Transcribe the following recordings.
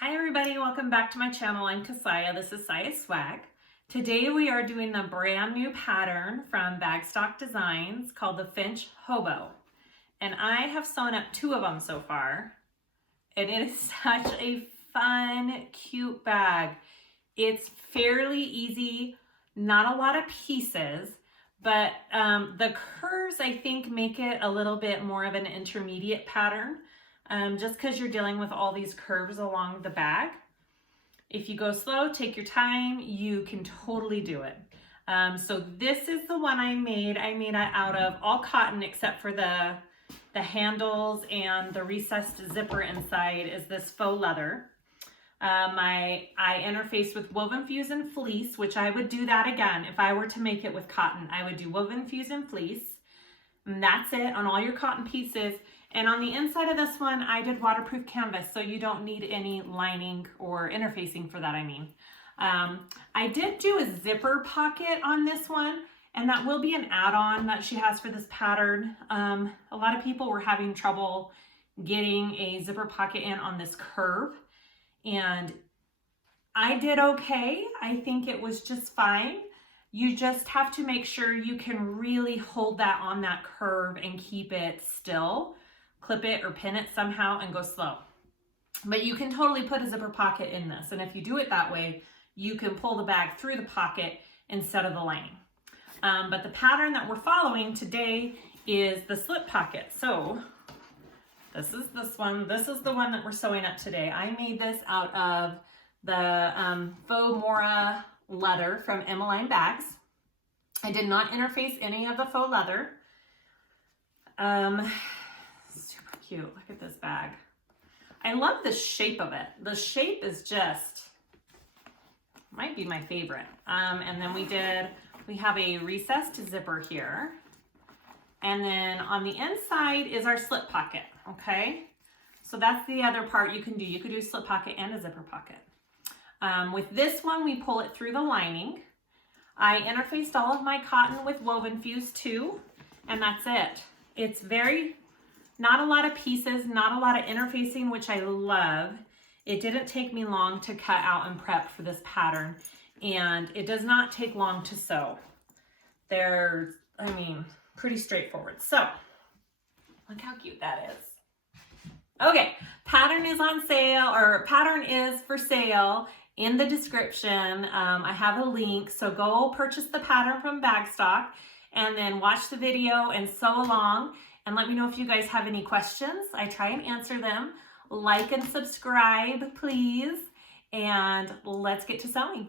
Hi everybody, welcome back to my channel. I'm Kassiah. This is SiahSwag. Today we are doing the brand new pattern from Bagstock Designs called the Finch Hobo. And I have sewn up 2 of them so far. And it is such a fun, cute bag. It's fairly easy, not a lot of pieces, but the curves I think make it a little bit more of an intermediate pattern. Just because you're dealing with all these curves along the bag. If you go slow, take your time, you can totally do it. So this is the one I made. I made it out of all cotton except for the handles, and the recessed zipper inside is this faux leather. I interfaced with Wovenfuse and fleece, which I would do that again. If I were to make it with cotton, I would do Wovenfuse and fleece. And that's it on all your cotton pieces. And on the inside of this one, I did waterproof canvas, so you don't need any lining or interfacing for that, I mean. I did do a zipper pocket on this one, and that will be an add-on that she has for this pattern. A lot of people were having trouble getting a zipper pocket in on this curve, and I did okay. I think it was just fine. You just have to make sure you can really hold that on that curve and keep it still. Clip it or pin it somehow and go slow. But you can totally put a zipper pocket in this. And if you do it that way, you can pull the bag through the pocket instead of the lining. But the pattern that we're following today is the slip pocket. So this is this one. This is the one that we're sewing up today. I made this out of the faux leather from Emmeline Bags. I did not interface any of the faux leather. Super cute. Look at this bag. I love the shape of it. The shape is just, might be my favorite. And then we have a recessed zipper here. And then on the inside is our slip pocket, okay? So that's the other part you can do. You could do a slip pocket and a zipper pocket. With this one, we pull it through the lining. I interfaced all of my cotton with Wovenfuse too, and that's it. It's not a lot of pieces, not a lot of interfacing, which I love. It didn't take me long to cut out and prep for this pattern, and it does not take long to sew. They're, pretty straightforward. So, look how cute that is. Okay, pattern is on sale, or pattern is for sale in the description. I have a link, so go purchase the pattern from Bagstock and then watch the video and sew along, and let me know if you guys have any questions. I try and answer them. Like and subscribe, please, and let's get to sewing.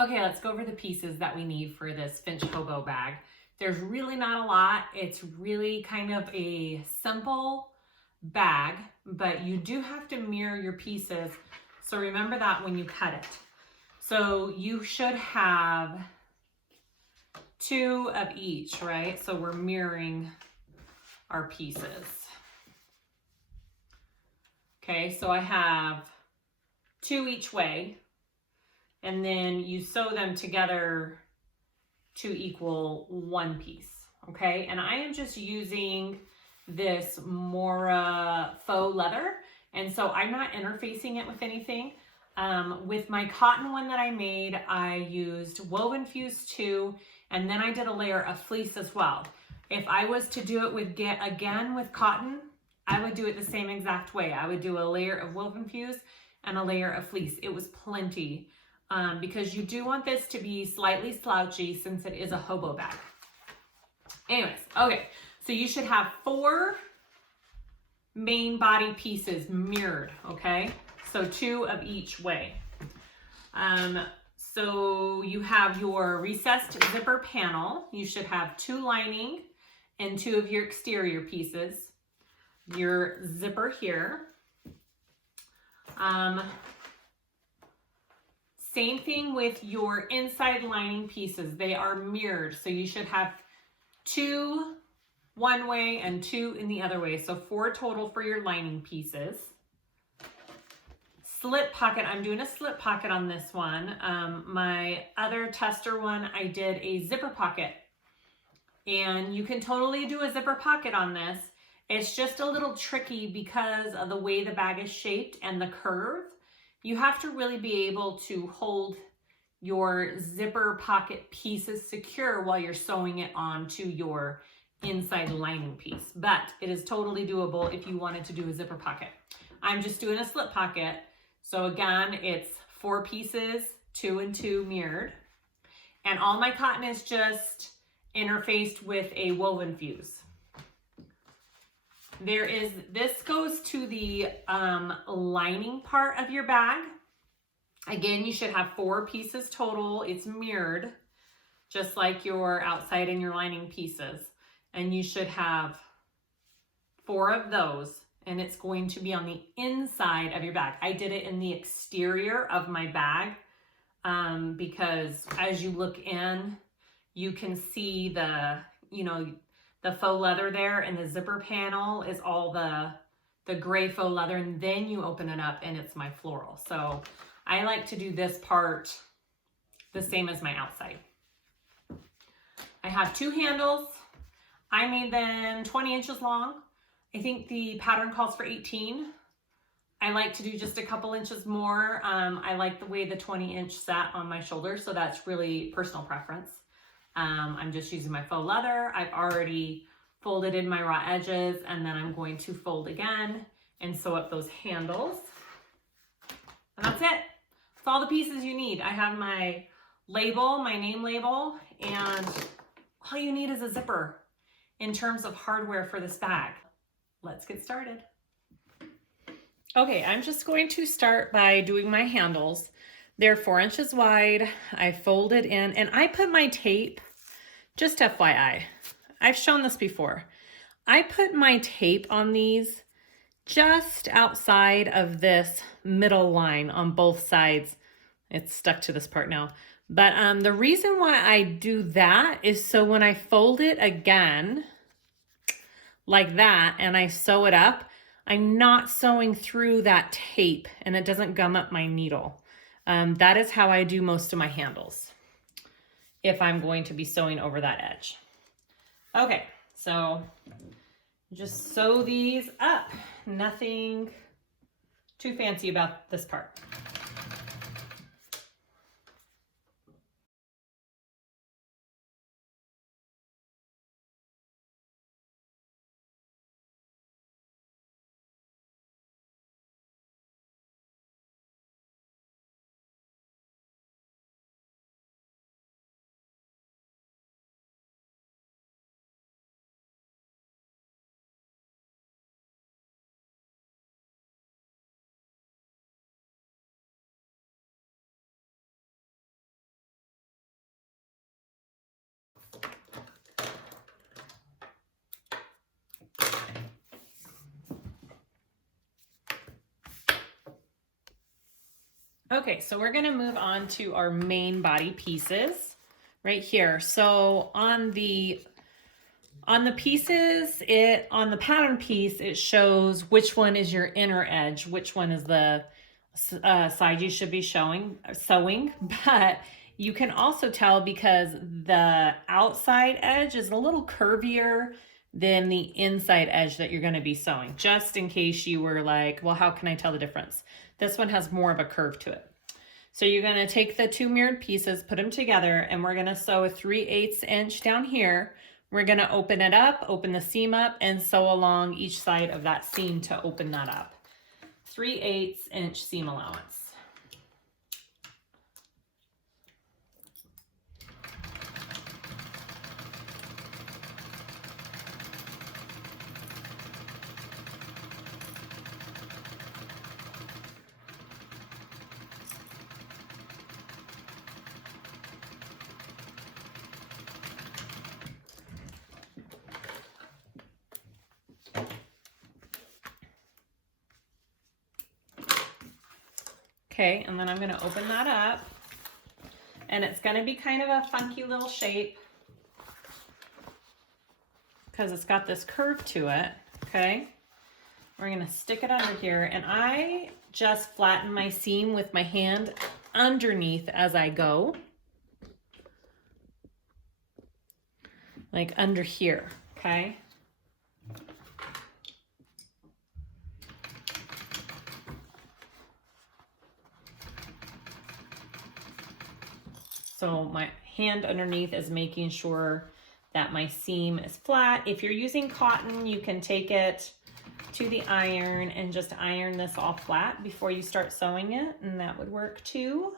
Okay, let's go over the pieces that we need for this Finch Hobo bag. There's really not a lot. It's really kind of a simple bag, but you do have to mirror your pieces. So remember that when you cut it. So you should have 2 of each, right? So we're mirroring our pieces. Okay, so I have 2 each way, and then you sew them together to equal 1 piece, okay? And I am just using this Mora faux leather, and so I'm not interfacing it with anything. With my cotton one that I made, I used Wovenfuse too, and then I did a layer of fleece as well. If I was to do it again with cotton, I would do it the same exact way. I would do a layer of Wovenfuse and a layer of fleece. It was plenty, because you do want this to be slightly slouchy since it is a hobo bag. Anyways, okay, so you should have 4 main body pieces mirrored, okay? So 2 of each way. So you have your recessed zipper panel. You should have 2 lining and 2 of your exterior pieces. Your zipper here. Same thing with your inside lining pieces. They are mirrored. So you should have 2 one way and 2 in the other way. So 4 total for your lining pieces. Slip pocket, I'm doing a slip pocket on this one. My other tester one, I did a zipper pocket. And you can totally do a zipper pocket on this. It's just a little tricky because of the way the bag is shaped and the curve. You have to really be able to hold your zipper pocket pieces secure while you're sewing it onto your inside lining piece. But it is totally doable if you wanted to do a zipper pocket. I'm just doing a slip pocket. So again, it's 4 pieces, 2 and 2 mirrored. And all my cotton is just interfaced with a Wovenfuse. This goes to the lining part of your bag. Again, you should have 4 pieces total. It's mirrored, just like your outside and your lining pieces. And you should have 4 of those, and it's going to be on the inside of your bag. I did it in the exterior of my bag because as you look in, you can see the faux leather there, and the zipper panel is all the gray faux leather, and then you open it up and it's my floral. So I like to do this part the same as my outside. I have 2 handles. I made them 20 inches long. I think the pattern calls for 18. I like to do just a couple inches more. I like the way the 20-inch sat on my shoulder, so that's really personal preference. I'm just using my faux leather. I've already folded in my raw edges, and then I'm going to fold again and sew up those handles. And that's it. That's all the pieces you need. I have my label, my name label, and all you need is a zipper in terms of hardware for this bag. Let's get started. Okay, I'm just going to start by doing my handles. They're 4 inches wide. I folded in, and I put my tape, just FYI, I've shown this before. I put my tape on these just outside of this middle line on both sides. It's stuck to this part now. But the reason why I do that is so when I fold it again, like that, and I sew it up, I'm not sewing through that tape and it doesn't gum up my needle. That is how I do most of my handles if I'm going to be sewing over that edge. Okay, so just sew these up. Nothing too fancy about this part. Okay, so we're gonna move on to our main body pieces right here. So on the pieces, on the pattern piece, it shows which one is your inner edge, which one is the side you should be sewing, but you can also tell because the outside edge is a little curvier than the inside edge that you're gonna be sewing, just in case you were like, well, how can I tell the difference? This one has more of a curve to it. So you're gonna take the 2 mirrored pieces, put them together, and we're gonna sew a 3/8 inch down here. We're gonna open it up, open the seam up, and sew along each side of that seam to open that up. 3/8 inch seam allowance. Okay, and then I'm gonna open that up, and it's gonna be kind of a funky little shape because it's got this curve to it, okay? We're gonna stick it under here, and I just flatten my seam with my hand underneath as I go, like under here, okay? So my hand underneath is making sure that my seam is flat. If you're using cotton, you can take it to the iron and just iron this all flat before you start sewing it, and that would work too.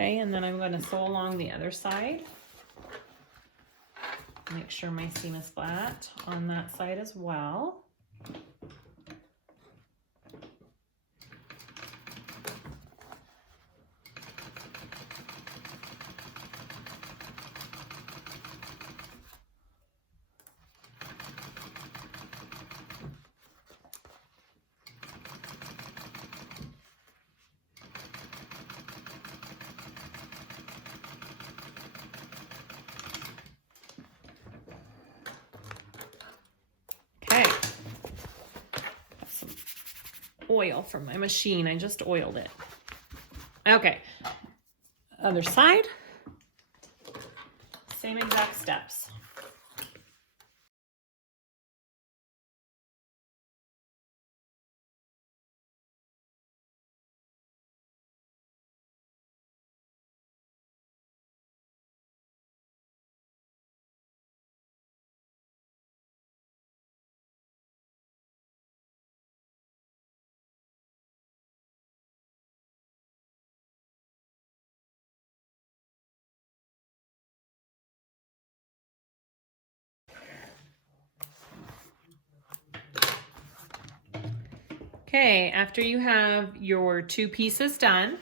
Okay, and then I'm going to sew along the other side. Make sure my seam is flat on that side as well. Oil from my machine. I just oiled it. Okay, other side, same exact steps. Okay, after you have your two pieces done,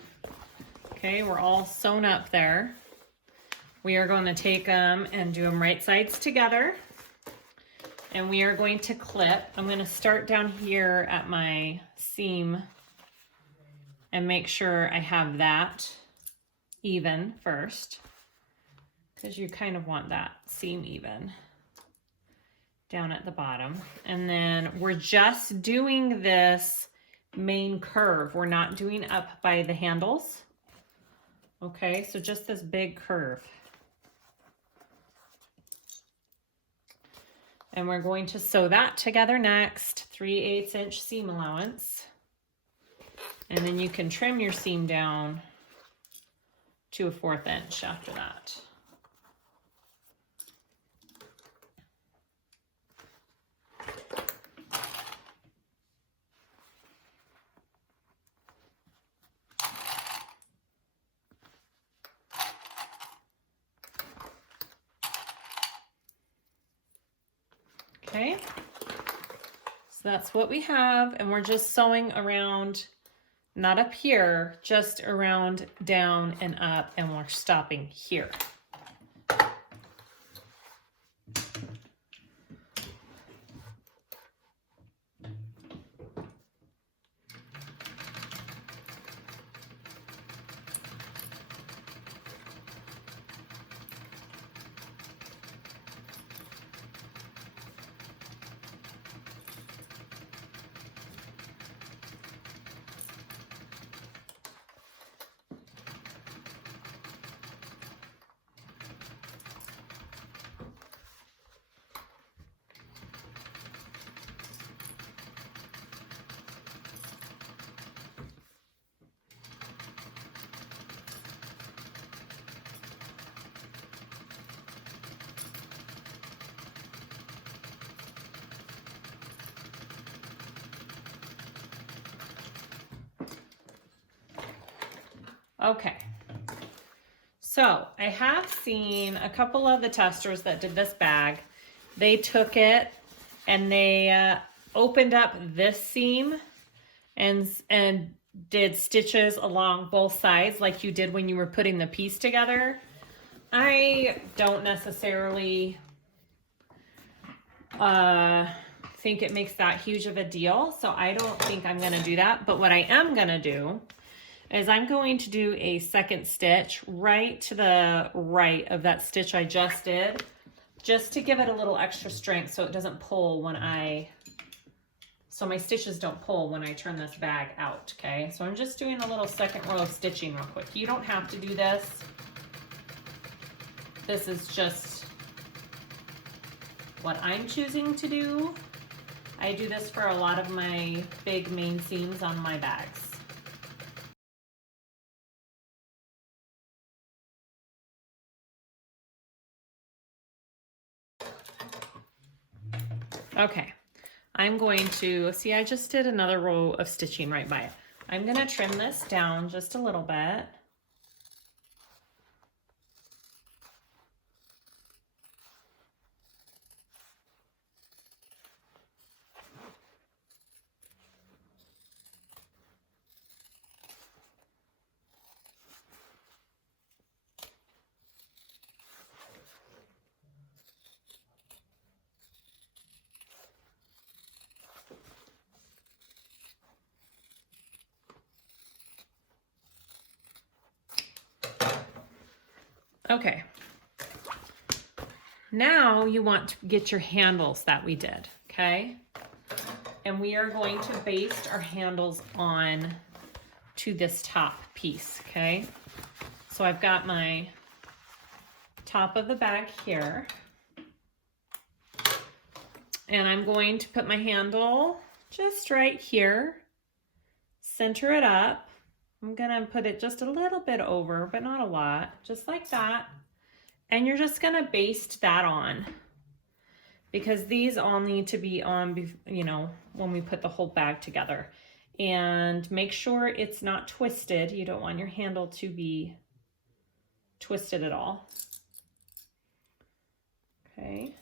okay, we're all sewn up there. We are going to take them and do them right sides together. And we are going to clip. I'm going to start down here at my seam and make sure I have that even first, because you kind of want that seam even down at the bottom. And then we're just doing this main curve. We're not doing up by the handles. Okay, so just this big curve. And we're going to sew that together next, 3/8 inch seam allowance. And then you can trim your seam down to 1/4 inch after that. Okay, so that's what we have, and we're just sewing around, not up here, just around, down and up, and we're stopping here. Okay, so I have seen a couple of the testers that did this bag. They took it and they opened up this seam and did stitches along both sides like you did when you were putting the piece together. I don't necessarily think it makes that huge of a deal, so I don't think I'm gonna do that. But what I am gonna do is I'm going to do a second stitch right to the right of that stitch I just did, just to give it a little extra strength so it doesn't pull when so my stitches don't pull when I turn this bag out, okay? So I'm just doing a little second row of stitching real quick. You don't have to do this. This is just what I'm choosing to do. I do this for a lot of my big main seams on my bags. Okay, I'm going to, see, I just did another row of stitching right by it. I'm gonna trim this down just a little bit. Okay, now you want to get your handles that we did, okay? And we are going to baste our handles on to this top piece, okay? So I've got my top of the bag here, and I'm going to put my handle just right here, center it up. I'm gonna put it just a little bit over, but not a lot, just like that. And you're just gonna baste that on, because these all need to be on, you know, when we put the whole bag together. And make sure it's not twisted. You don't want your handle to be twisted at all. Okay.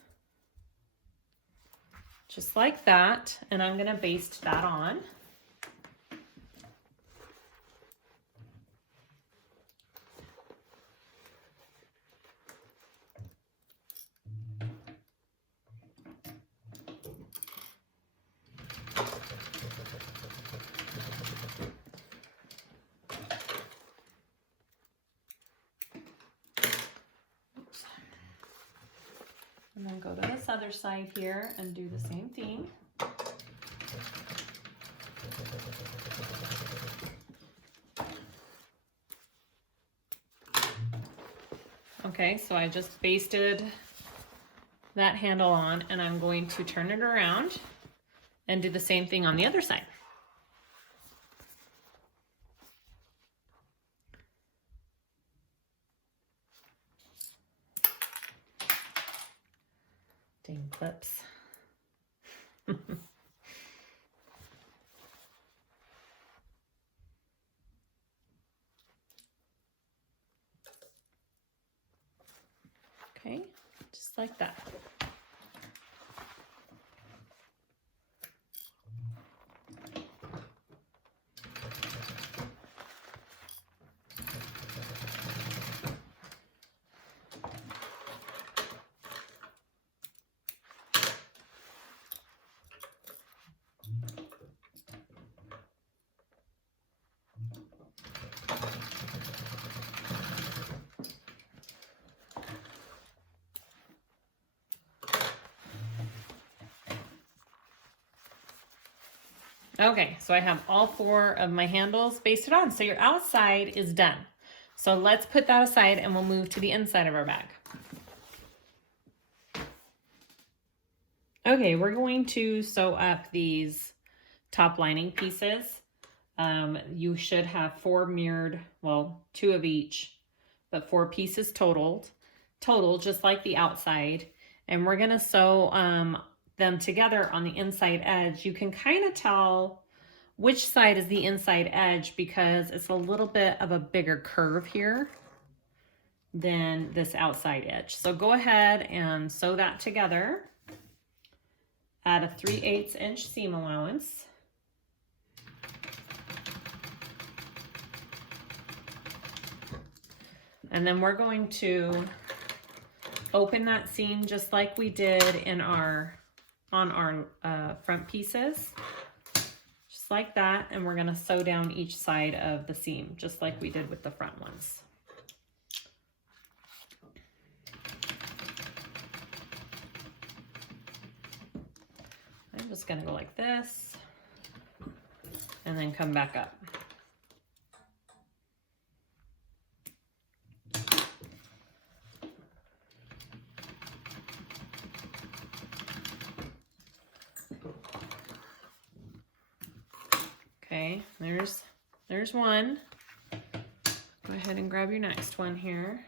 Just like that. And I'm gonna baste that on. And then go to this other side here and do the same thing. Okay, so I just basted that handle on, and I'm going to turn it around and do the same thing on the other side. Dang clips. Okay, just like that. Okay, so I have all 4 of my handles basted on. So your outside is done. So let's put that aside and we'll move to the inside of our bag. Okay, we're going to sew up these top lining pieces. You should have 4 mirrored, well, 2 of each, but 4 pieces total, just like the outside. And we're gonna sew them together on the inside edge. You can kind of tell which side is the inside edge because it's a little bit of a bigger curve here than this outside edge. So go ahead and sew that together at a 3/8 inch seam allowance. And then we're going to open that seam just like we did in on our front pieces, just just like that, and we're gonna sew down each side of the seam, just like we did with the front ones. I'm just gonna go like this, and then come back up. Okay, there's one. Go ahead and grab your next one here.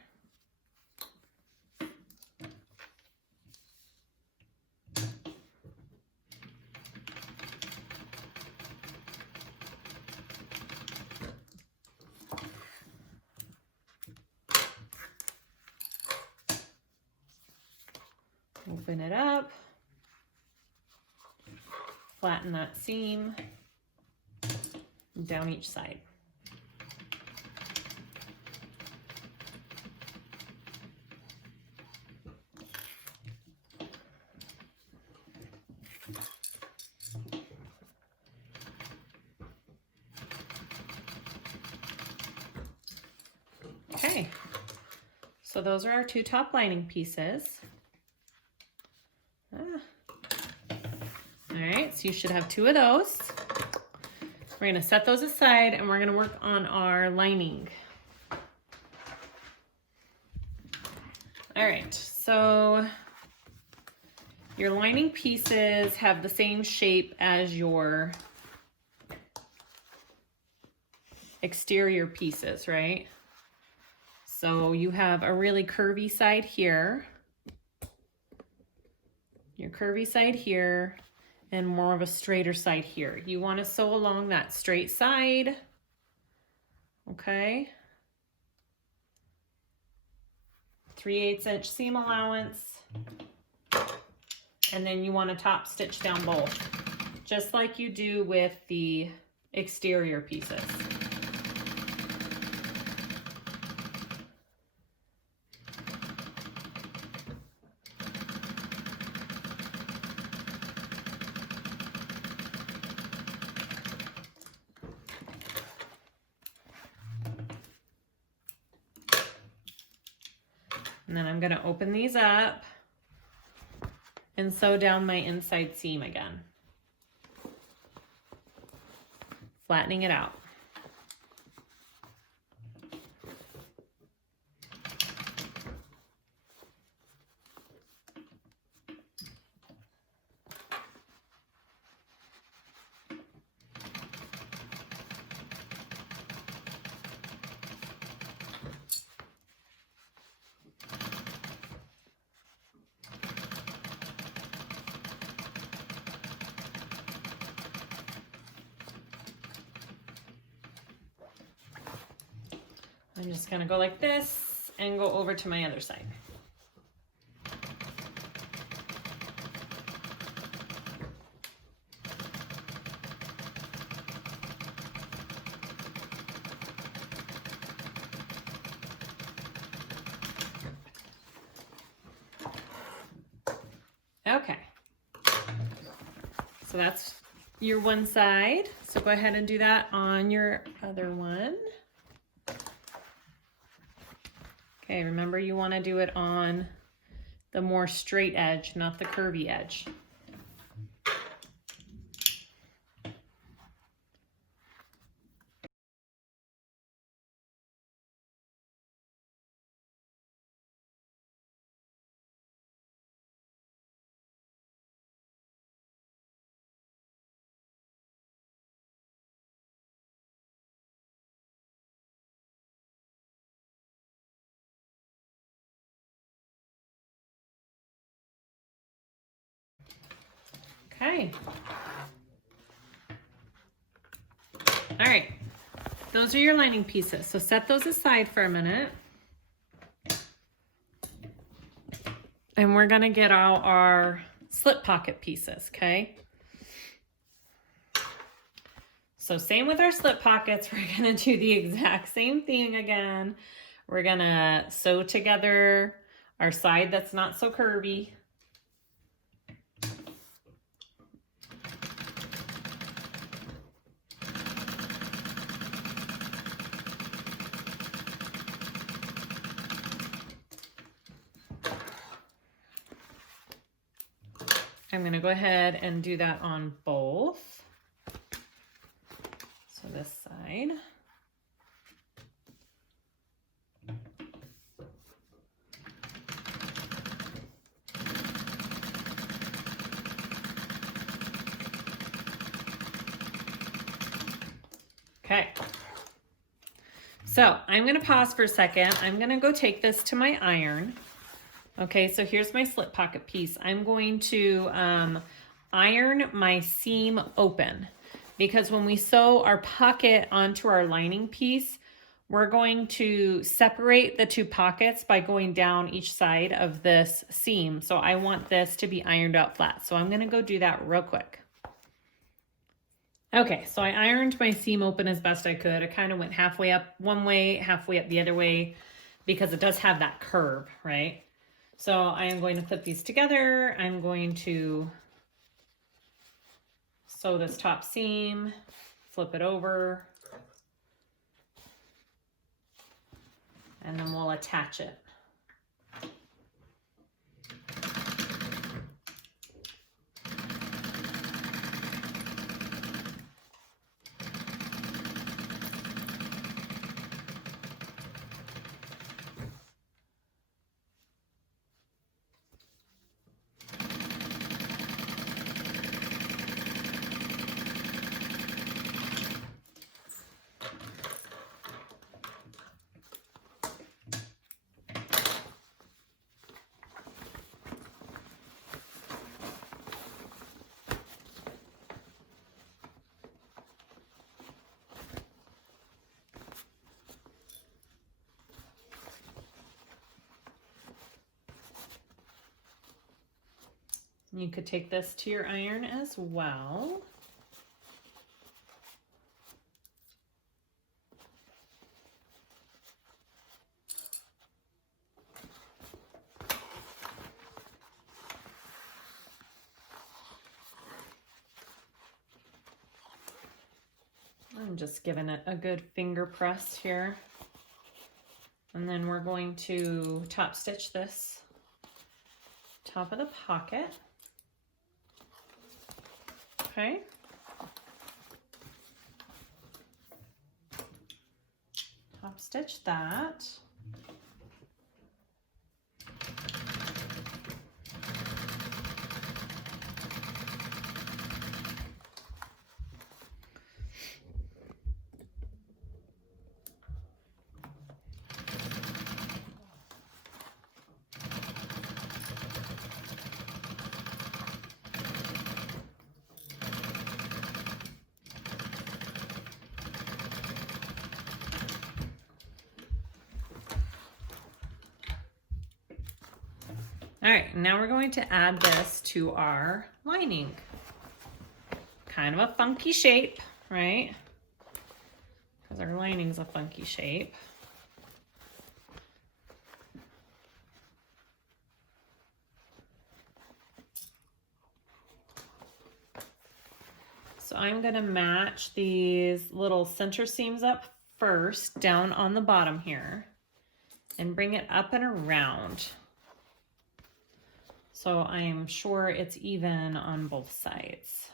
Open it up, flatten that seam down each side. Okay, so those are our two top lining pieces. All right, so you should have two of those. We're gonna set those aside and we're gonna work on our lining. All right, so your lining pieces have the same shape as your exterior pieces, right? So you have a really curvy side here, your curvy side here, and more of a straighter side here. You want to sew along that straight side, okay? 3/8 inch seam allowance, and then you want to top stitch down both, just like you do with the exterior pieces. And then I'm going to open these up and sew down my inside seam again, flattening it out. I'm just gonna go like this and go over to my other side. Okay, so that's your one side. So go ahead and do that on your other one. Okay, remember you want to do it on the more straight edge, not the curvy edge. Okay. All right, those are your lining pieces. So set those aside for a minute. And we're gonna get out our slip pocket pieces, okay? So same with our slip pockets, we're gonna do the exact same thing again. We're gonna sew together our side that's not so curvy. I'm gonna go ahead and do that on both. So this side. Okay. So I'm gonna pause for a second. I'm gonna go take this to my iron. Okay, so here's my slip pocket piece. I'm going to iron my seam open because when we sew our pocket onto our lining piece, we're going to separate the two pockets by going down each side of this seam. So I want this to be ironed out flat. So I'm gonna go do that real quick. Okay, so I ironed my seam open as best I could. I kind of went halfway up one way, halfway up the other way, because it does have that curve, right? So I am going to clip these together. I'm going to sew this top seam, flip it over, and then we'll attach it. You could take this to your iron as well. I'm just giving it a good finger press here. And then we're going to top stitch this top of the pocket. Okay. Top stitch that. All right, now we're going to add this to our lining. Kind of a funky shape, right? Because our lining's a funky shape. So I'm gonna match these little center seams up first, down on the bottom here, and bring it up and around. So I am sure it's even on both sides.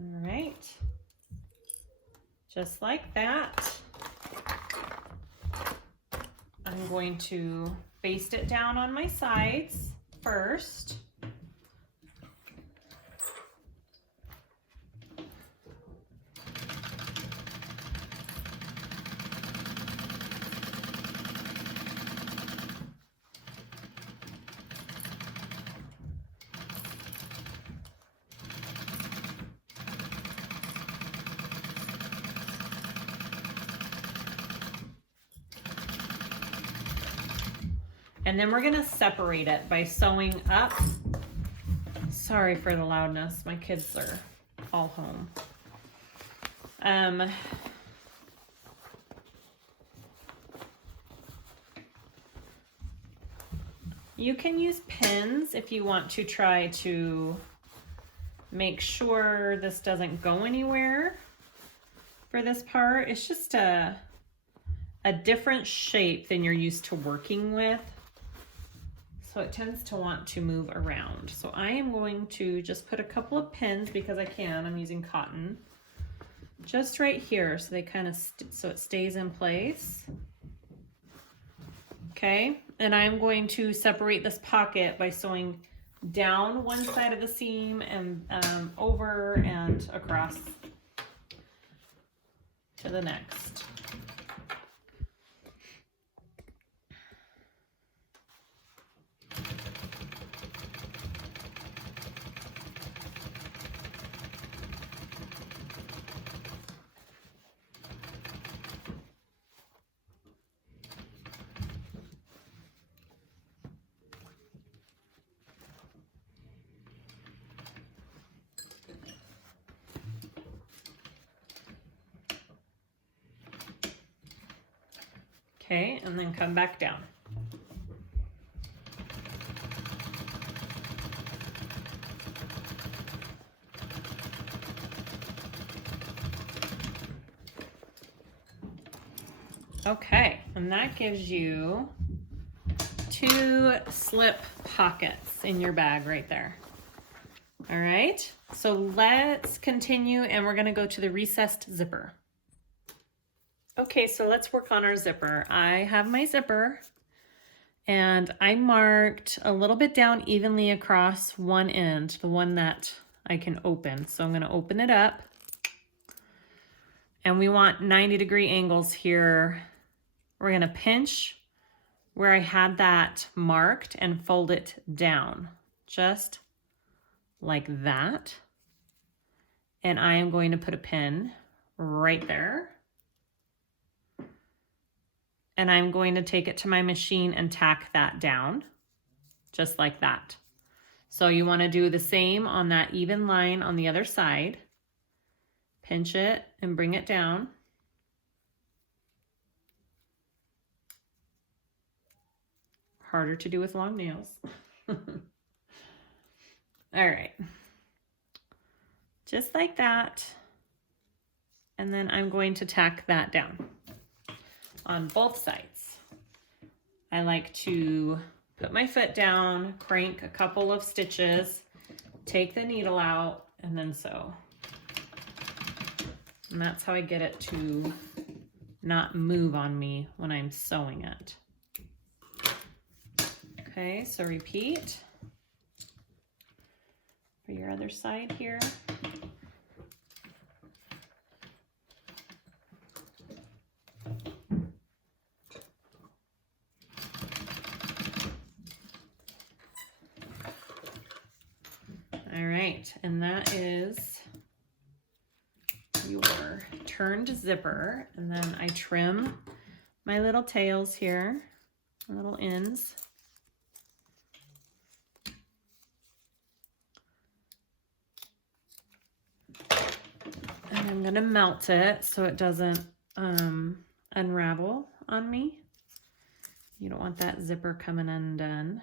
All right, just like that. I'm going to baste it down on my sides first. And then we're gonna separate it by sewing up. Sorry for the loudness, my kids are all home. You can use pins if you want to try to make sure this doesn't go anywhere for this part. It's just a different shape than you're used to working with. So it tends to want to move around. So I am going to just put a couple of pins because I can. I'm using cotton. Just right here so they kind of, so it stays in place. Okay, and I'm going to separate this pocket by sewing down one side of the seam and over and across to the next. Okay, and then come back down. Okay, and that gives you 2 slip pockets in your bag right there. All right, so let's continue and we're gonna go to the recessed zipper. Okay, so let's work on our zipper. I have my zipper and I marked a little bit down evenly across one end, the one that I can open. So I'm gonna open it up and we want 90-degree angles here. We're gonna pinch where I had that marked and fold it down, just like that. And I am going to put a pin right there. And I'm going to take it to my machine and tack that down, just like that. So you want to do the same on that even line on the other side. Pinch it and bring it down. Harder to do with long nails. All right. Just like that. And then I'm going to tack that down on both sides. I like to put my foot down, crank a couple of stitches, take the needle out, and then sew. And that's how I get it to not move on me when I'm sewing it. Okay, so repeat for your other side here. All right, and that is your turned zipper. And then I trim my little tails here, little ends. And I'm gonna melt it so it doesn't unravel on me. You don't want that zipper coming undone.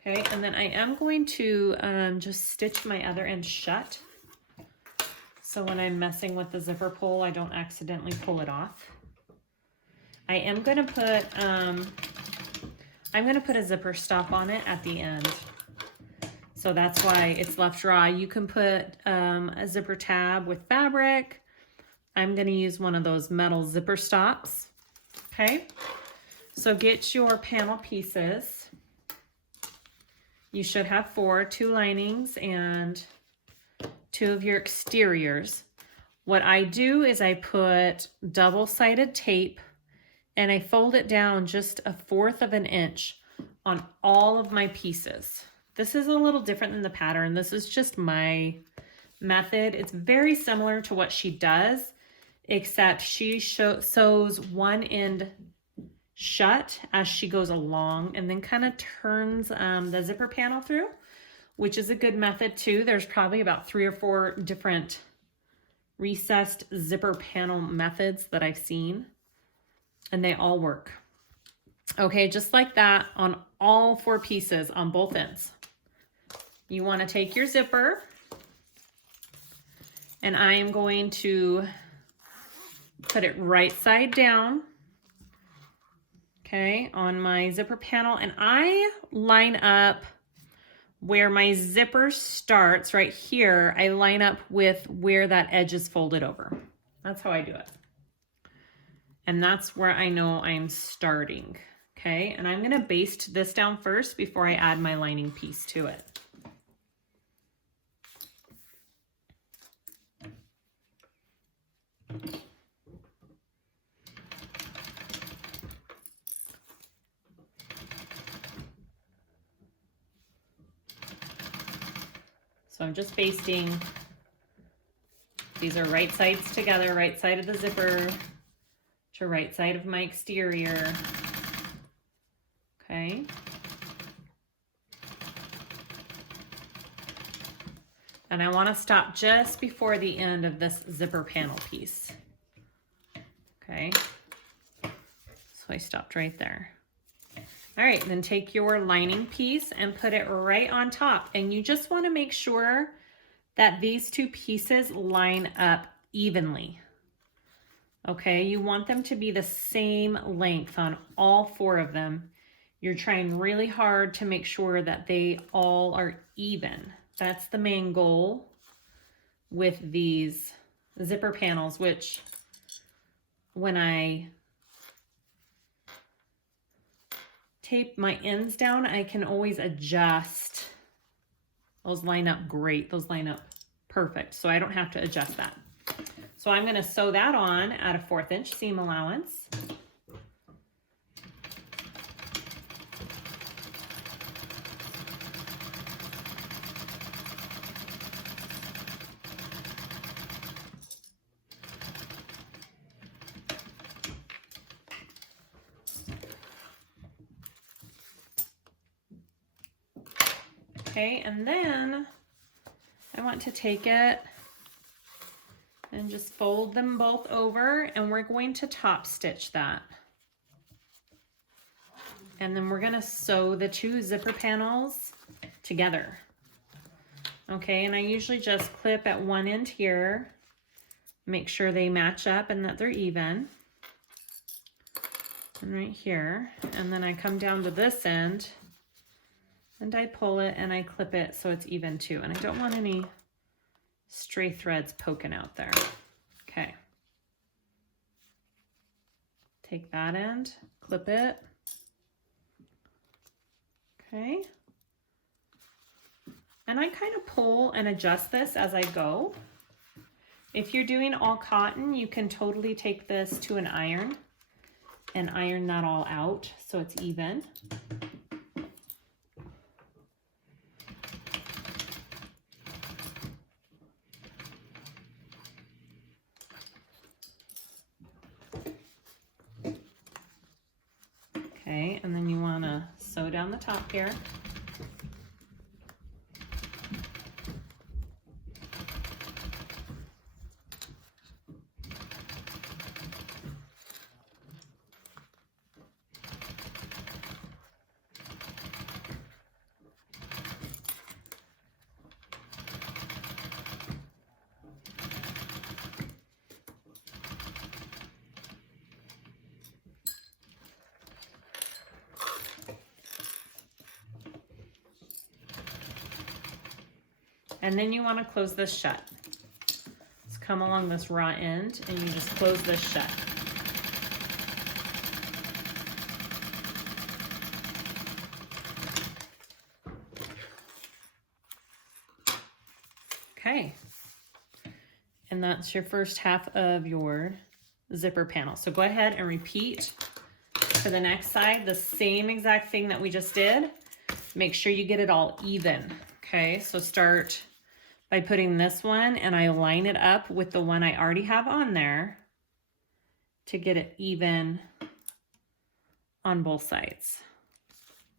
Okay, and then I am going to just stitch my other end shut. So when I'm messing with the zipper pull, I don't accidentally pull it off. I am gonna put, I'm gonna put a zipper stop on it at the end. So that's why it's left dry. You can put a zipper tab with fabric. I'm gonna use one of those metal zipper stops, okay? So get your panel pieces. You should have 4, 2 linings and 2 of your exteriors. What I do is I put double-sided tape and I fold it down just 1/4 of an inch on all of my pieces. This is a little different than the pattern. This is just my method. It's very similar to what she does, except she sews one end shut as she goes along and then kind of turns the zipper panel through, which is a good method too. There's probably about 3 or 4 different recessed zipper panel methods that I've seen, and they all work. Okay, just like that on all 4 pieces on both ends. You want to take your zipper, and I am going to put it right side down, okay, on my zipper panel, and I line up where my zipper starts right here. I line up with where that edge is folded over. That's how I do it. And that's where I know I'm starting, okay? And I'm gonna baste this down first before I add my lining piece to it. So I'm just basting. These are right sides together, right side of the zipper to right side of my exterior. Okay. And I want to stop just before the end of this zipper panel piece. Okay. So I stopped right there. All right, then take your lining piece and put it right on top. And you just want to make sure that these 2 pieces line up evenly. Okay, you want them to be the same length on all 4 of them. You're trying really hard to make sure that they all are even. That's the main goal with these zipper panels, which when I tape my ends down, I can always adjust. Those line up great. Those line up perfect. So I don't have to adjust that. So I'm going to sew that on at a 1/4 inch seam allowance. Okay, and then I want to take it and just fold them both over, and we're going to top stitch that. And then we're gonna sew the 2 zipper panels together. Okay, and I usually just clip at one end here, make sure they match up and that they're even. And right here, and then I come down to this end and I pull it and I clip it so it's even too. And I don't want any stray threads poking out there. Okay. Take that end, clip it. Okay. And I kind of pull and adjust this as I go. If you're doing all cotton, you can totally take this to an iron and iron that all out so it's even. Okay, and then you want to sew down the top here. And then you want to close this shut. Just come along this raw end and you just close this shut. Okay. And that's your first half of your zipper panel. So go ahead and repeat for the next side, the same exact thing that we just did. Make sure you get it all even. Okay, so start by putting this one and I line it up with the one I already have on there to get it even on both sides.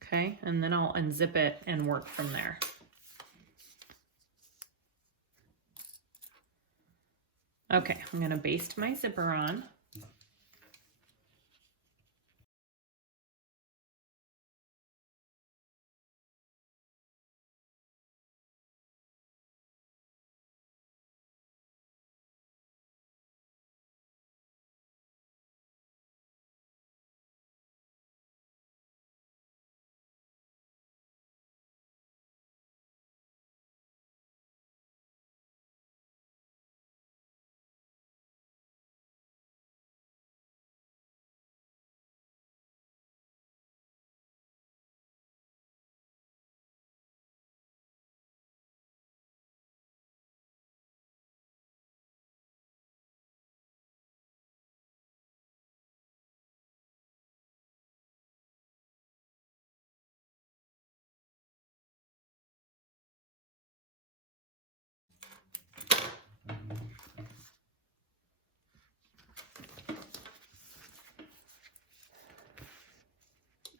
Okay, and then I'll unzip it and work from there. Okay, I'm gonna baste my zipper on.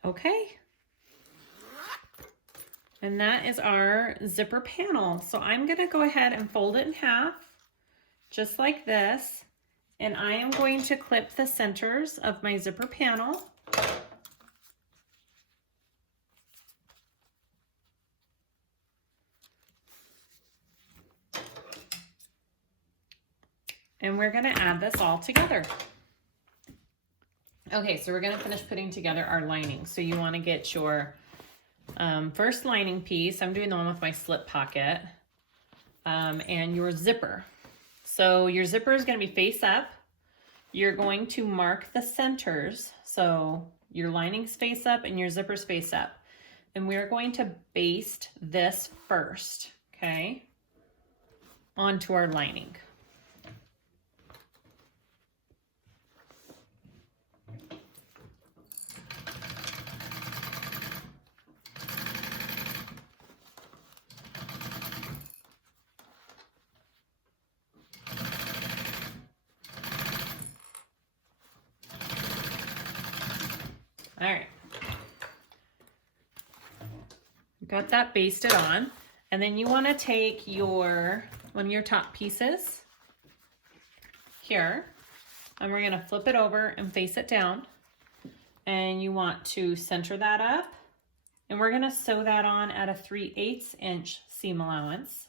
Okay. And that is our zipper panel. So I'm gonna go ahead and fold it in half, just like this. And I am going to clip the centers of my zipper panel. And we're gonna add this all together. Okay, so we're gonna finish putting together our lining. So you wanna get your first lining piece. I'm doing the one with my slip pocket, and your zipper. So your zipper is gonna be face up. You're going to mark the centers. So your lining's face up and your zipper's face up. And we're going to baste this first, okay, onto our lining. All right, got that basted on. And then you want to take your one of your top pieces here, and we're going to flip it over and face it down. And you want to center that up, and we're going to sew that on at a 3/8 inch seam allowance.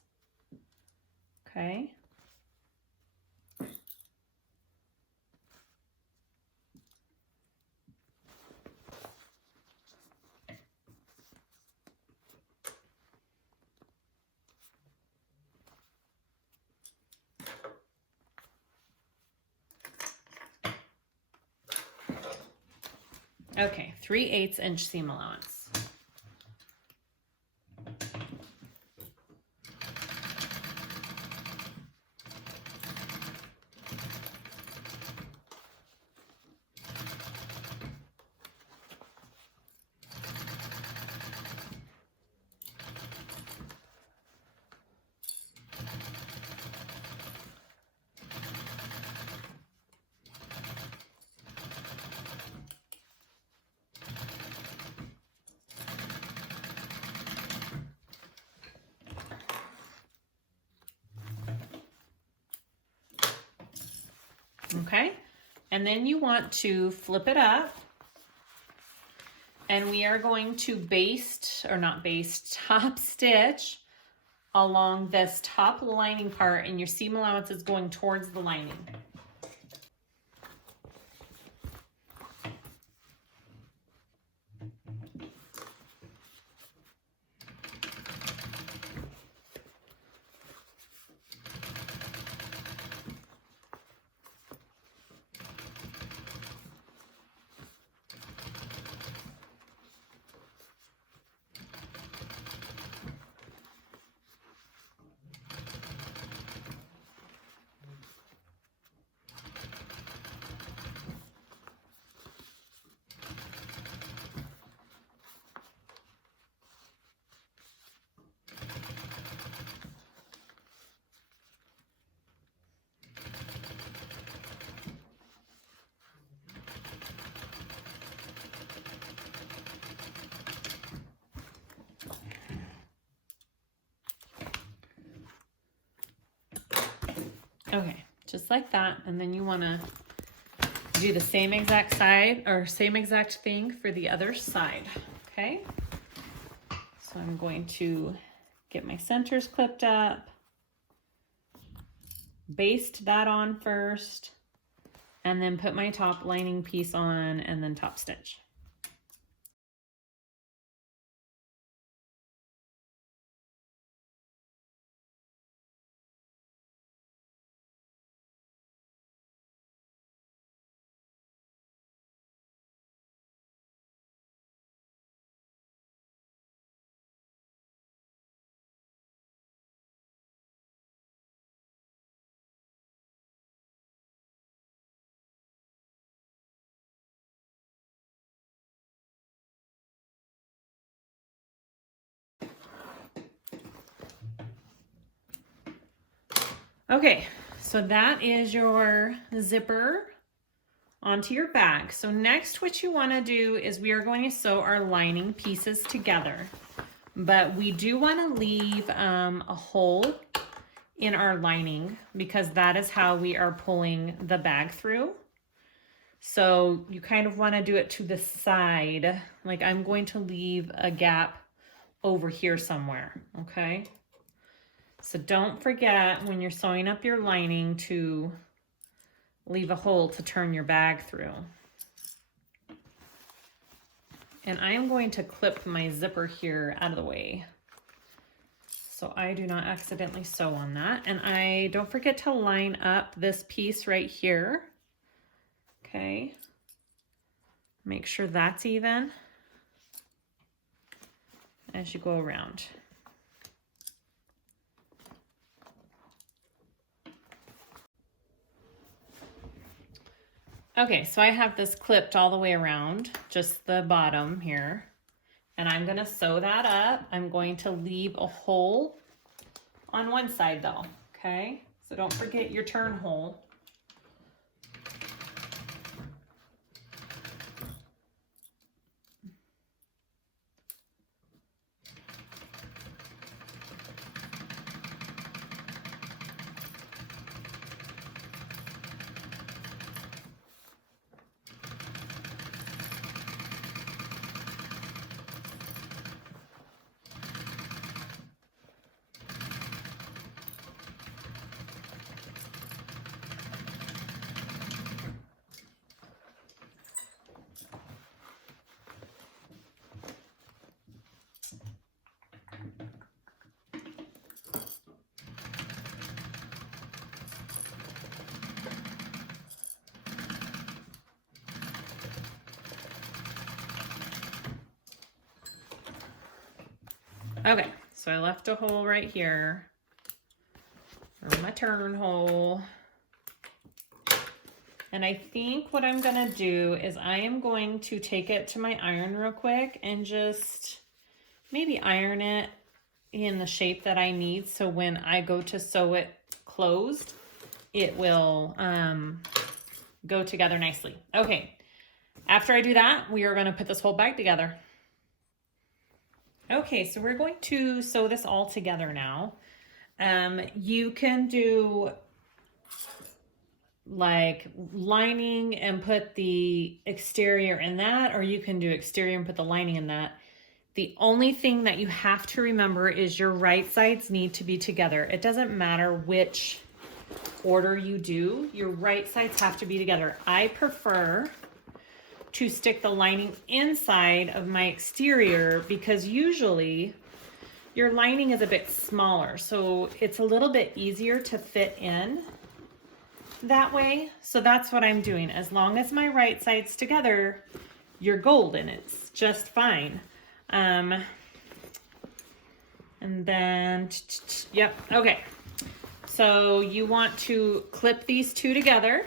Okay. Okay, 3/8 inch seam allowance. Okay, and then you want to flip it up, and we are going to top stitch along this top lining part, and your seam allowance is going towards the lining. Okay, just like that. And then you want to do the same exact side or same exact thing for the other side. Okay. So I'm going to get my centers clipped up, baste that on first, and then put my top lining piece on and then top stitch. Okay, so that is your zipper onto your bag. So next what you want to do is we are going to sew our lining pieces together, but we do want to leave a hole in our lining because that is how we are pulling the bag through. So you kind of want to do it to the side. Like I'm going to leave a gap over here somewhere, okay? So don't forget when you're sewing up your lining to leave a hole to turn your bag through. And I am going to clip my zipper here out of the way so I do not accidentally sew on that. And I don't forget to line up this piece right here. Okay. Make sure that's even as you go around. Okay, so I have this clipped all the way around, just the bottom here, and I'm gonna sew that up. I'm going to leave a hole on one side though, okay? So don't forget your turn hole. Okay, so I left a hole right here for my turn hole. And I think what I'm gonna do is I am going to take it to my iron real quick and just maybe iron it in the shape that I need so when I go to sew it closed, it will go together nicely. Okay, after I do that, we are gonna put this whole bag together. Okay, so we're going to sew this all together now. You can do like lining and put the exterior in that, or you can do exterior and put the lining in that. The only thing that you have to remember is your right sides need to be together. It doesn't matter which order you do, your right sides have to be together. I prefer to stick the lining inside of my exterior because usually your lining is a bit smaller, so it's a little bit easier to fit in that way. So that's what I'm doing. As long as my right side's together, you're golden. It's just fine. And then, yep, okay. So you want to clip these two together.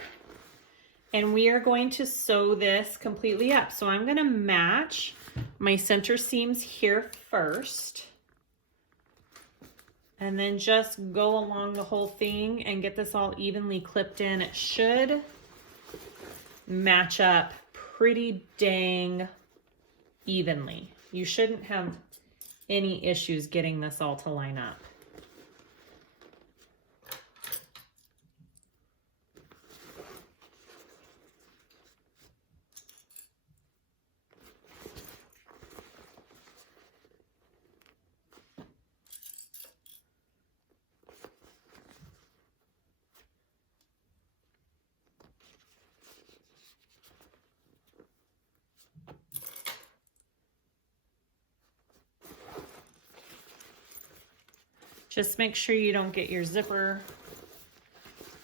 And we are going to sew this completely up. So I'm gonna match my center seams here first. And then just go along the whole thing and get this all evenly clipped in. It should match up pretty dang evenly. You shouldn't have any issues getting this all to line up. Just make sure you don't get your zipper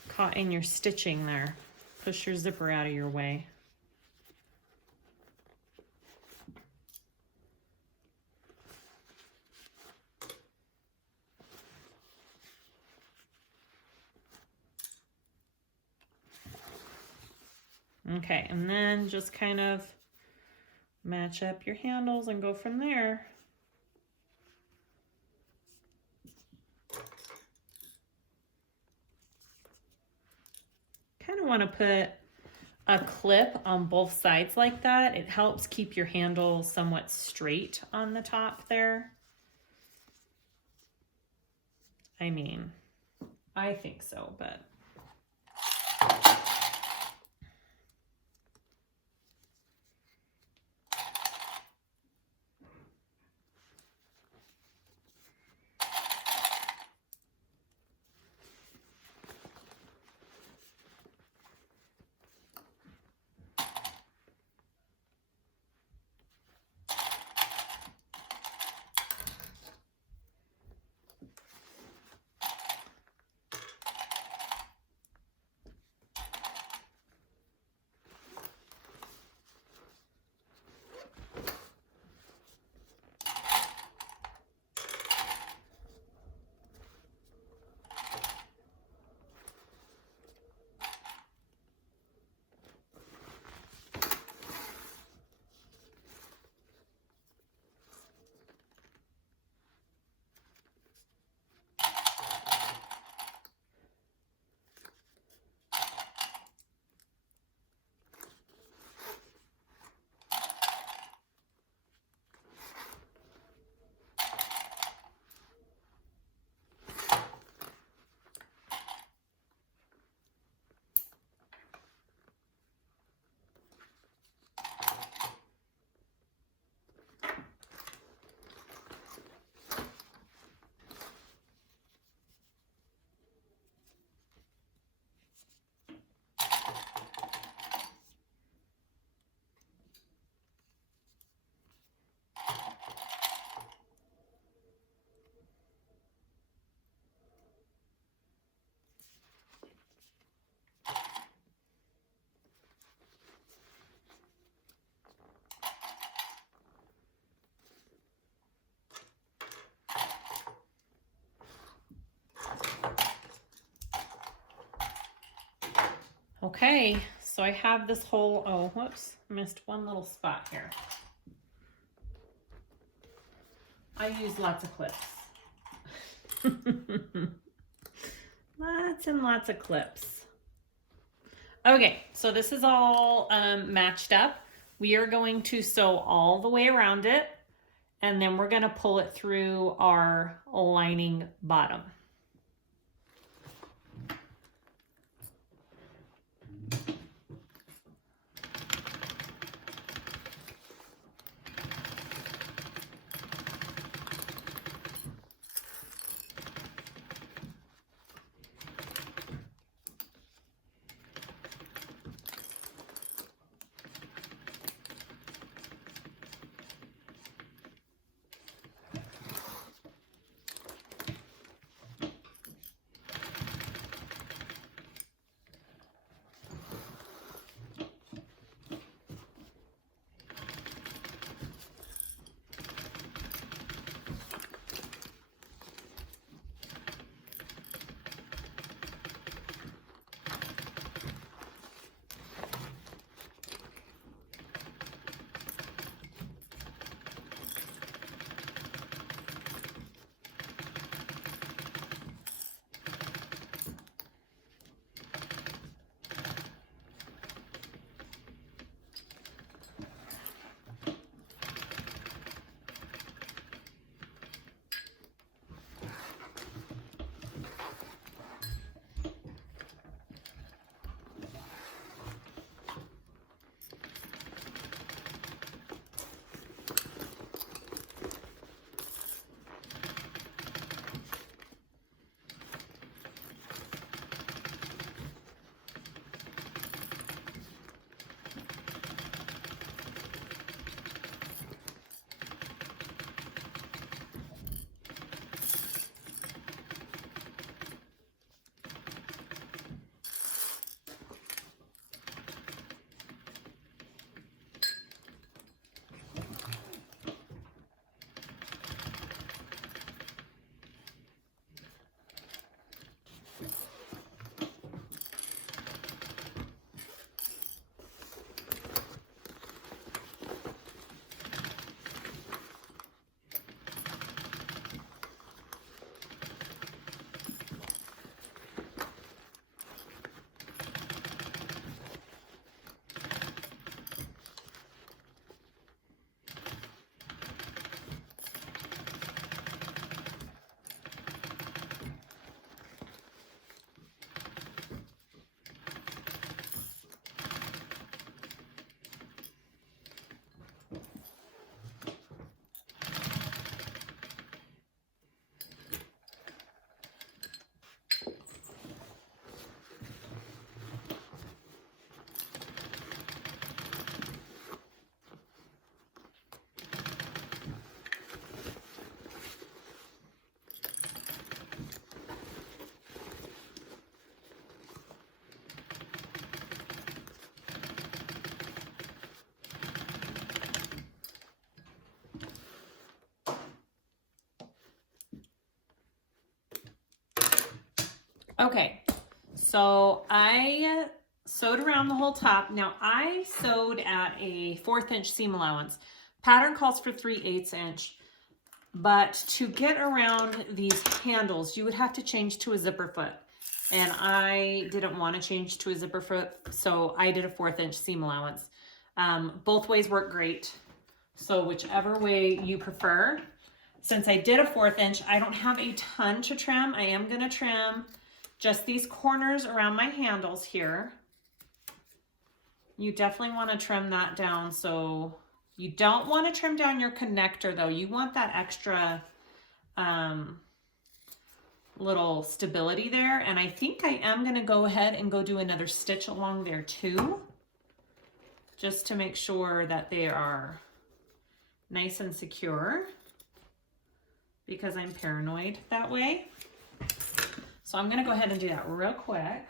caught in your stitching there. Push your zipper out of your way. Okay, and then just kind of match up your handles and go from there. Kind of want to put a clip on both sides like that. It helps keep your handle somewhat straight on the top there. I mean, I think so, but okay, so I have this whole, oh, whoops, missed one little spot here. I use lots of clips. Lots and lots of clips. Okay, so this is all matched up. We are going to sew all the way around it, and then we're going to pull it through our lining bottom. Okay, so I sewed around the whole top. Now I sewed at a 1/4 inch seam allowance. Pattern calls for 3/8 inch, but to get around these handles, you would have to change to a zipper foot. And I didn't want to change to a zipper foot, so I did a 1/4 inch seam allowance. Both ways work great. So whichever way you prefer. Since I did a 1/4 inch, I don't have a ton to trim. I am going to trim just these corners around my handles here. You definitely want to trim that down. So you don't want to trim down your connector though. You want that extra little stability there. And I think I am going to go ahead and go do another stitch along there too, just to make sure that they are nice and secure, because I'm paranoid that way. So I'm going to go ahead and do that real quick.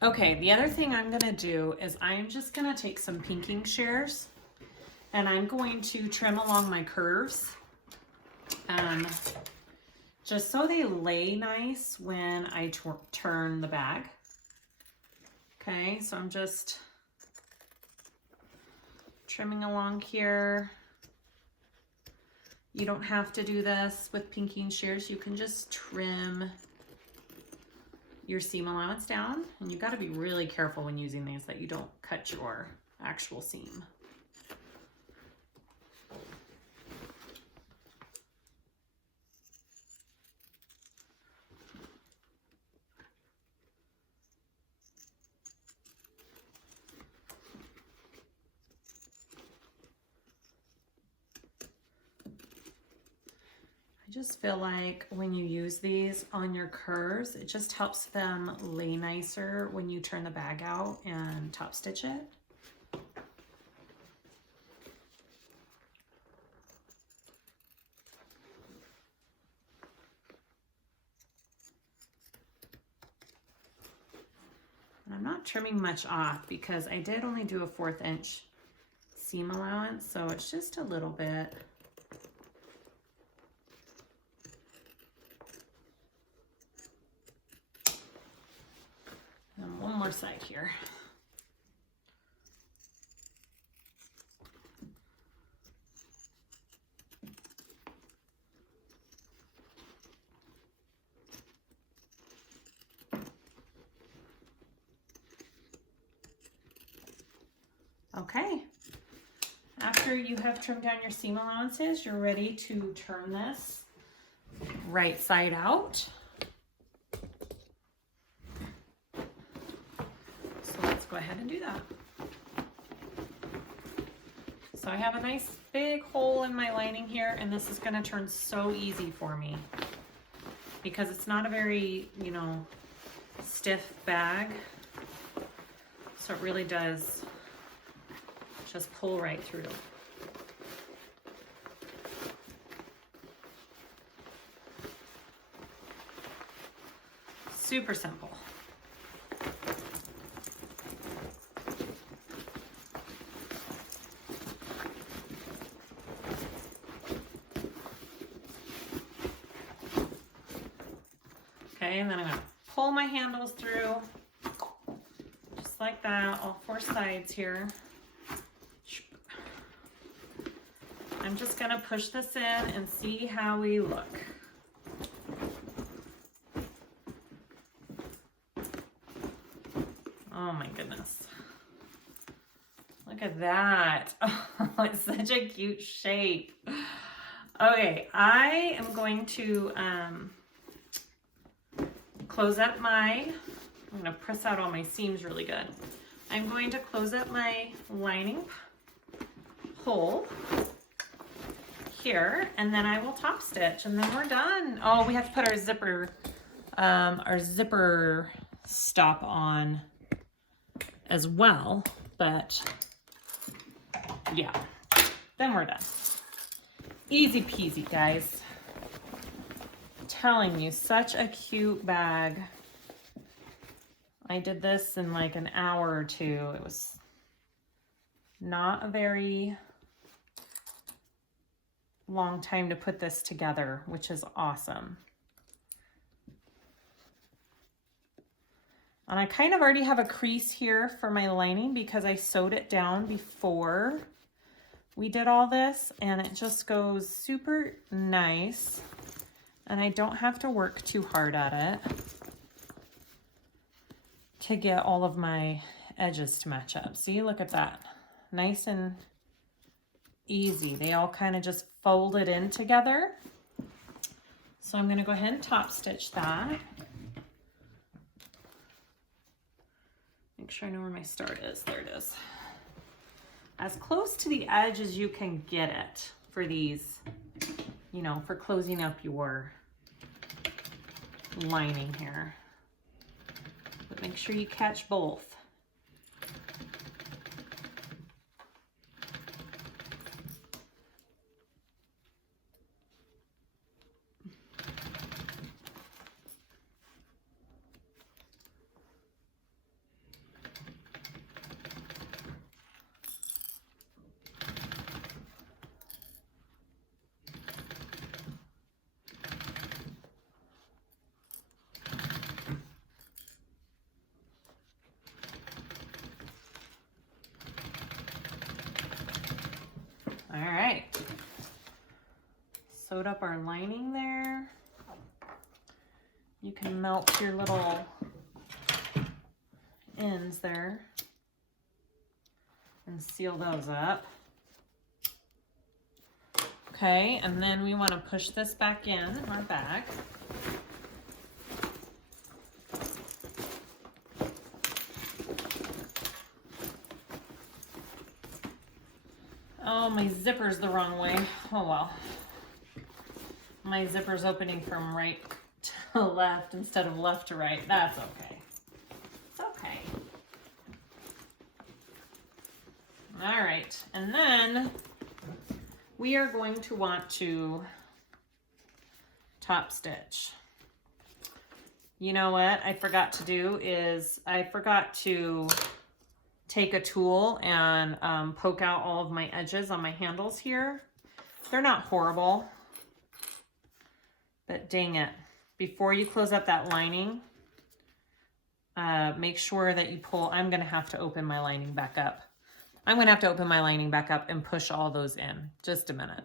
Okay, the other thing I'm gonna do is I'm just gonna take some pinking shears and I'm going to trim along my curves, just so they lay nice when I turn the bag. Okay, so I'm just trimming along here. You don't have to do this with pinking shears. You can just trim your seam allowance down, and you've got to be really careful when using these that you don't cut your actual seam. I just feel like when you use these on your curves, it just helps them lay nicer when you turn the bag out and top stitch it. And I'm not trimming much off because I did only do a 1/4 inch seam allowance, so it's just a little bit. And one more side here. Okay, after you have trimmed down your seam allowances, you're ready to turn this right side out. So let's go ahead and do that. So I have a nice big hole in my lining here, and this is going to turn so easy for me because it's not a very, you know, stiff bag. So it really does just pull right through. Super simple. Okay, and then I'm going to pull my handles through just like that, all 4 sides here. I'm just going to push this in and see how we look. Oh my goodness. Look at that. Oh, it's such a cute shape. Okay, I am going to close up I'm going to press out all my seams really good. I'm going to close up my lining hole here, and then I will top stitch, and then we're done. Oh, we have to put our zipper stop on as well, but yeah, then we're done. Easy peasy, guys. I'm telling you, such a cute bag. I did this in like an hour or two. It was not a very long time to put this together, which is awesome. And I kind of already have a crease here for my lining because I sewed it down before we did all this, and it just goes super nice, and I don't have to work too hard at it to get all of my edges to match up. See, look at that. Nice and easy. They all kind of just folded in together. So I'm going to go ahead and top stitch that. Make sure I know where my start is. There it is. As close to the edge as you can get it for these, you know, for closing up your lining here. But make sure you catch both. All right, sewed up our lining there. You can melt your little ends there and seal those up. Okay, and then we want to push this back in our bag. Oh, my zipper's the wrong way. Oh well. My zipper's opening from right to left instead of left to right. That's okay. It's okay. All right, and then we are going to want to top stitch. You know what I forgot to do is I forgot to take a tool and poke out all of my edges on my handles here. They're not horrible, but dang it. Before you close up that lining, make sure that you pull. I'm gonna have to open my lining back up. I'm gonna have to open my lining back up and push all those in. Just a minute.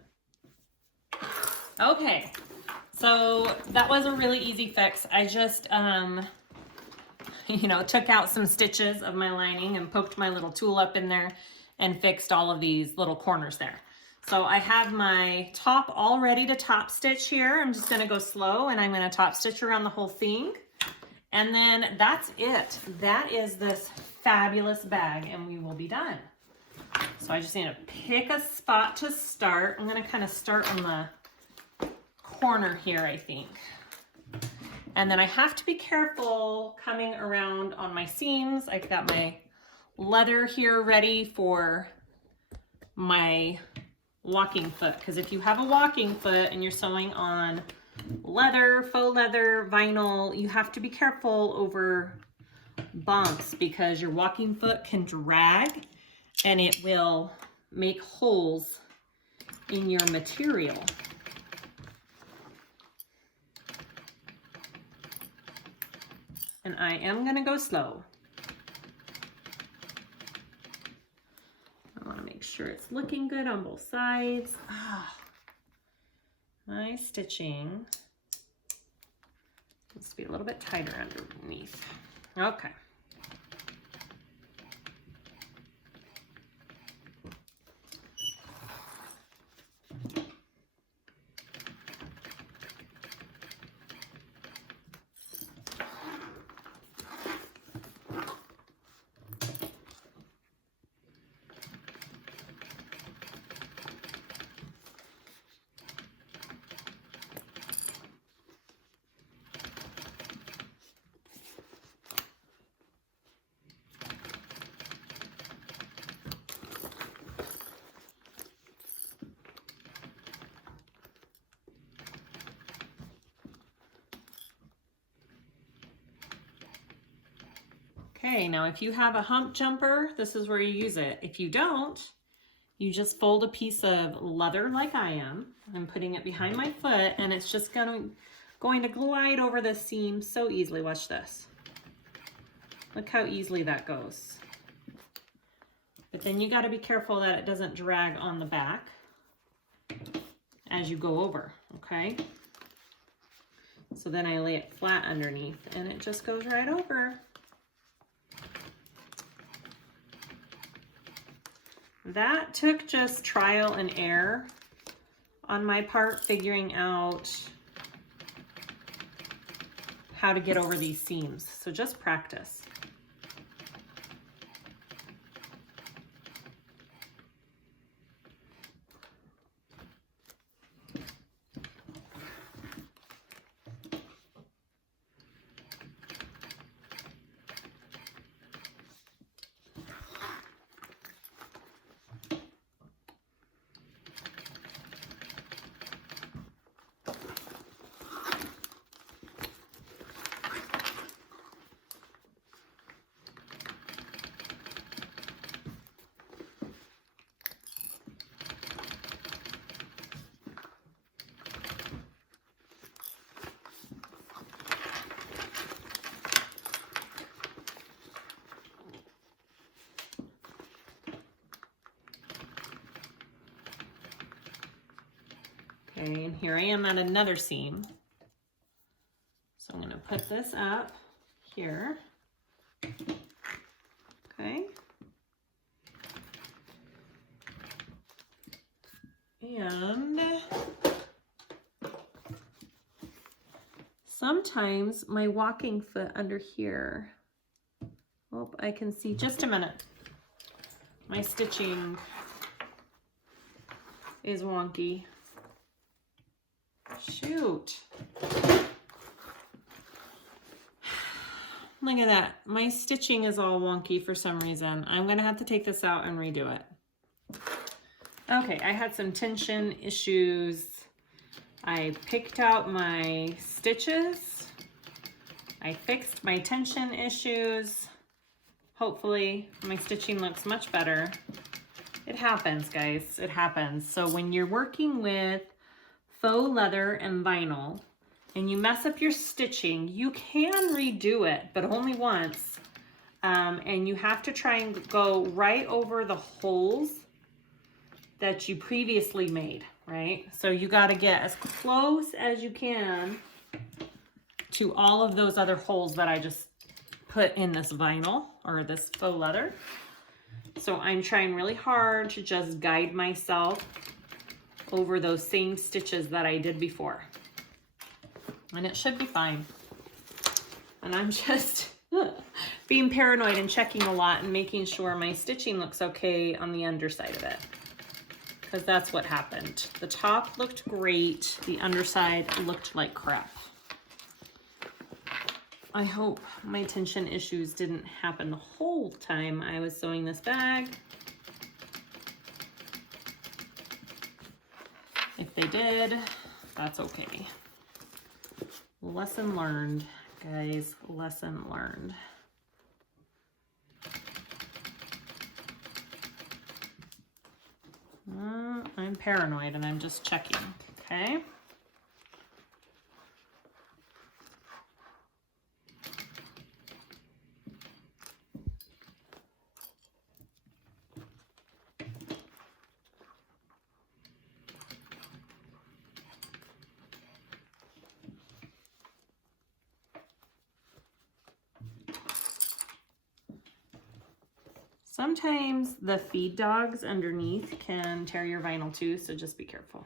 Okay, so that was a really easy fix. I just, you know, took out some stitches of my lining and poked my little tool up in there and fixed all of these little corners there. So I have my top all ready to top stitch here. I'm just gonna go slow and I'm gonna top stitch around the whole thing. And then that's it. That is this fabulous bag and we will be done. So I just need to pick a spot to start. I'm gonna kind of start on the corner here, I think. And then I have to be careful coming around on my seams. I've got my leather here ready for my walking foot. Because if you have a walking foot and you're sewing on leather, faux leather, vinyl, you have to be careful over bumps because your walking foot can drag and it will make holes in your material. And I am gonna go slow. I wanna make sure it's looking good on both sides. Ah, my stitching needs to be a little bit tighter underneath. Okay. Okay, now if you have a hump jumper, this is where you use it. If you don't, you just fold a piece of leather like I am. I'm putting it behind my foot and it's just going to glide over the seam so easily. Watch this. Look how easily that goes. But then you got to be careful that it doesn't drag on the back as you go over, okay? So then I lay it flat underneath and it just goes right over. That took just trial and error on my part, figuring out how to get over these seams. So just practice. Okay, and here I am at another seam. So I'm going to put this up here. Okay. And sometimes my walking foot under here, oh, I can see, just a minute. My stitching is wonky. Shoot. Look at that. My stitching is all wonky for some reason. I'm going to have to take this out and redo it. Okay, I had some tension issues. I picked out my stitches. I fixed my tension issues. Hopefully my stitching looks much better. It happens, guys. It happens. So when you're working with faux leather and vinyl and you mess up your stitching, you can redo it, but only once. And you have to try and go right over the holes that you previously made, right? So you got to get as close as you can to all of those other holes that I just put in this vinyl or this faux leather. So I'm trying really hard to just guide myself over those same stitches that I did before. And it should be fine. And I'm just being paranoid and checking a lot and making sure my stitching looks okay on the underside of it. Because that's what happened. The top looked great. The underside looked like crap. I hope my tension issues didn't happen the whole time I was sewing this bag. If they did, that's okay. Lesson learned, guys. Lesson learned. I'm paranoid and I'm just checking, okay? Sometimes the feed dogs underneath can tear your vinyl too, so just be careful.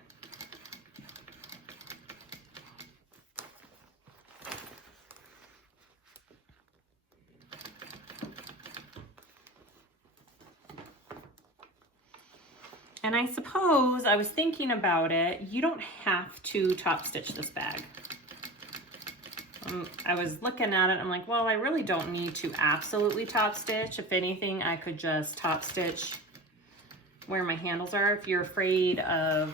And I suppose, I was thinking about it, you don't have to top stitch this bag. I was looking at it, I'm like, well, I really don't need to absolutely top stitch. If anything, I could just top stitch where my handles are. If you're afraid of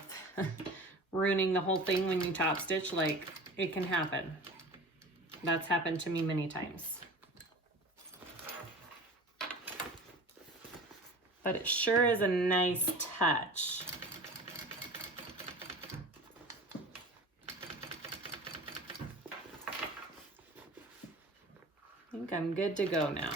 ruining the whole thing when you top stitch, like, it can happen. That's happened to me many times. but it sure is a nice touch. I think I'm good to go now.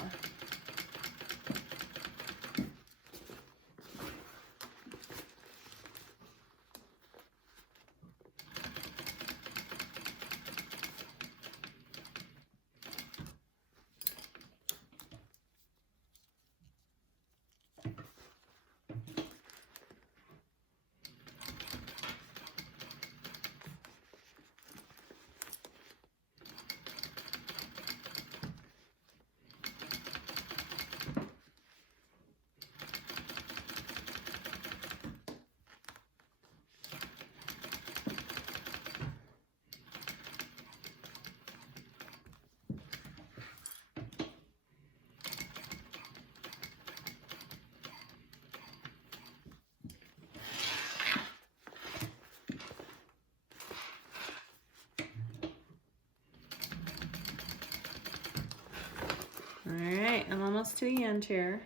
All right, I'm almost to the end here.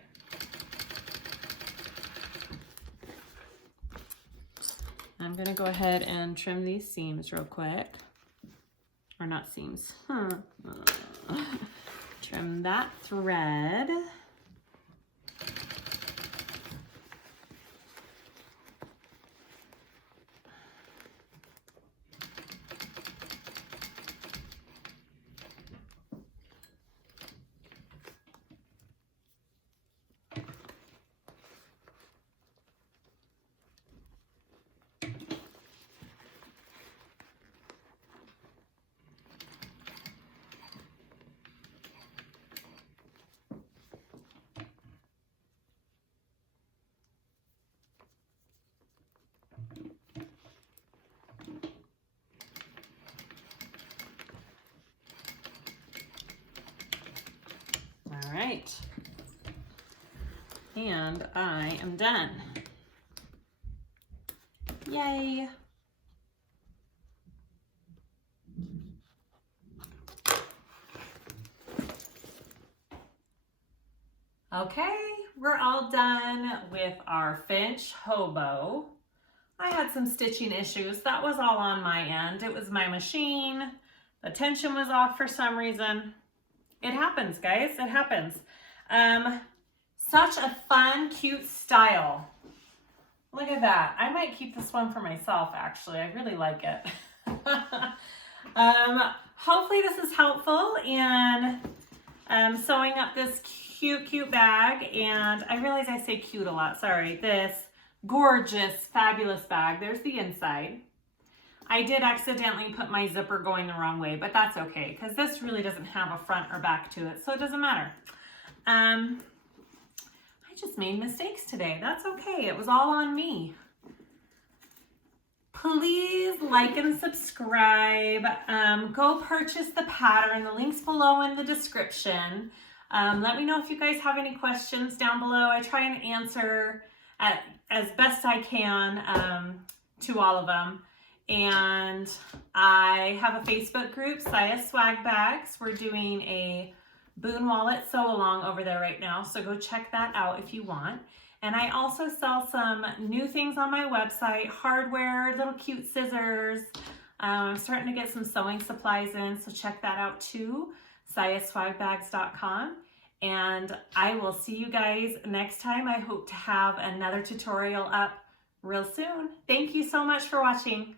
I'm gonna go ahead and trim these seams real quick. Or not seams. Trim that thread. All right, and I am done. Yay! Okay, we're all done with our Finch Hobo. I had some stitching issues. That was all on my end. It was my machine. The tension was off for some reason. It happens, guys. It happens. Such a fun, cute style. Look at that. I might keep this one for myself, actually. I really like it. Hopefully this is helpful in sewing up this cute bag. And I realize I say cute a lot. Sorry. This gorgeous, fabulous bag. There's the inside. I did accidentally put my zipper going the wrong way, but that's okay because this really doesn't have a front or back to it, so it doesn't matter. I just made mistakes today. That's okay. It was all on me. Please like and subscribe. Go purchase the pattern. The link's below in the description. Let me know if you guys have any questions down below. I try and answer as best I can to all of them. And I have a Facebook group, SiahSwagBags. We're doing a Boon Wallet sew along over there right now, so go check that out if you want. And I also sell some new things on my website, hardware, little cute scissors. I'm starting to get some sewing supplies in, so check that out too, SiahSwagBags.com. And I will see you guys next time. I hope to have another tutorial up real soon. Thank you so much for watching.